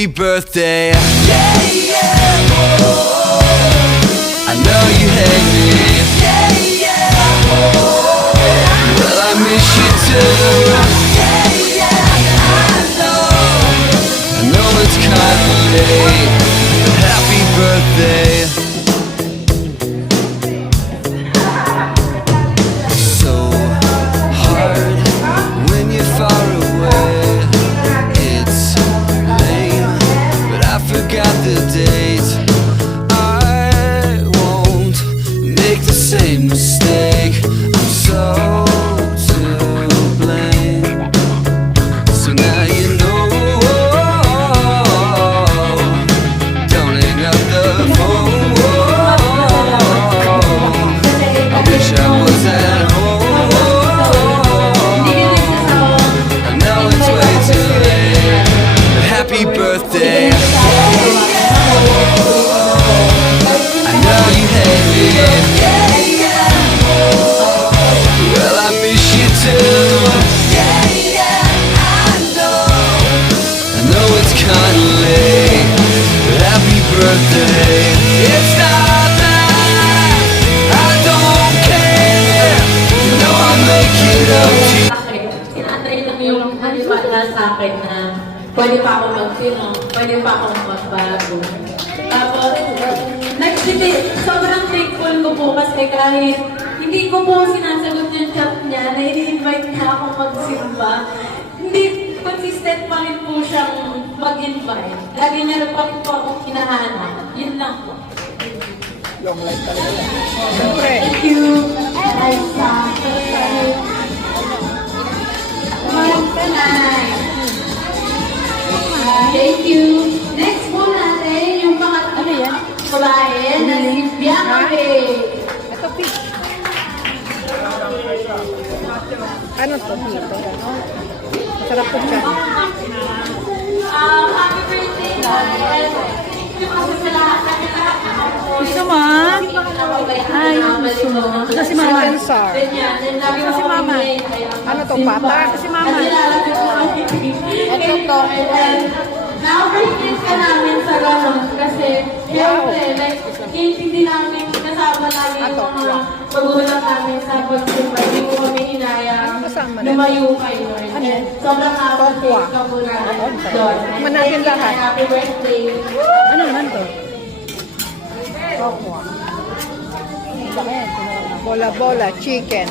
happy birthday. Yeah, yeah, oh, I know you hate me. Yeah, yeah, oh, well I miss you too. Yeah, yeah, I know it's kinda late, but happy birthday. So hard when you're far away. It's lame, but I forgot the date. I won't make the same mistake. I'm so to blame. So now you know. Don't hang up the phone. I wish I was at home. I know it's way too late, but happy birthday. I know you hate me. Well, I miss you too. I know it's kinda late, but happy birthday. It's not that I don't care. You know I'll make it up to you. Tinatry lang yung maniwala sa akin na pwede pa ako mag-film, pwede pa akong magbago. Tapos, sobrang thankful ko po kasi kahit hindi ko po sinasagot yung chat niya, na ini-invite niya akong magsimba, hindi consistent pa rin po siyang mag-invite. Lagi niya rin pa rin po akong hinahanap. Yun lang po. Thank you. Liza. Thank you. Next po natin yung pangatlong kumain na si Bianca. Ito, fish. Ano to? Dito. Masarap po siya. Happy birthday, guys. Gusto mo? Ay, gusto mo. Ito si Mama. Ito si Mama. Ano to? Papa? Ito si Mama. Ito to. Na-appreciate ka namin sa gano'n kasi siyempre, like, hindi namin kasama namin yung mga magulang namin sa pagsimba. Hindi ko kami hinayang lumayo kayo. Sobrang appreciate ka po namin doon. Manapin lahat. Happy birthday. Ano naman to? Bola-bola, chicken.